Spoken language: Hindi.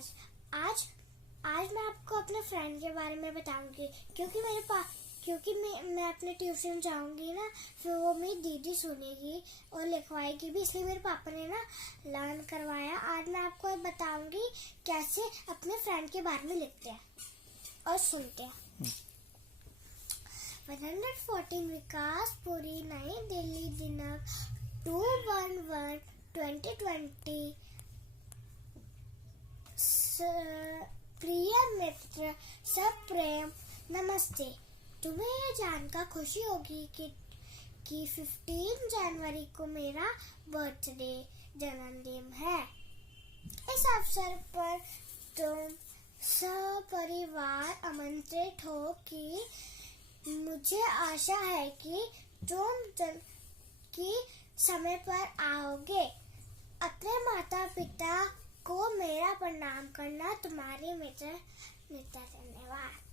आज आज आज मैं आपको अपने फ्रेंड के बारे में बताऊंगी, क्योंकि मैं अपने ट्यूशन जाऊंगी ना, फिर वो मेरी दीदी सुनेगी और लिखवाएगी भी, इसलिए मेरे पापा ने ना लर्न करवाया। आज मैं आपको बताऊंगी कैसे अपने फ्रेंड के बारे में लिखते हैं और सुनते हैं। 114 विकास पुरी, नई दिल्ली, दिनांक 2/1/2020। प्रिय मित्र, सब प्रेम नमस्ते। तुम्हें यह जानकर खुशी होगी कि 15 जनवरी को मेरा बर्थडे जन्मदिन है। इस अवसर पर तुम सपरिवार आमंत्रित हो कि मुझे आशा है कि तुम समय पर आओगे। अपने माता पिता को मेरा प्रणाम करना। तुम्हारी मित्र नीता। धन्यवाद।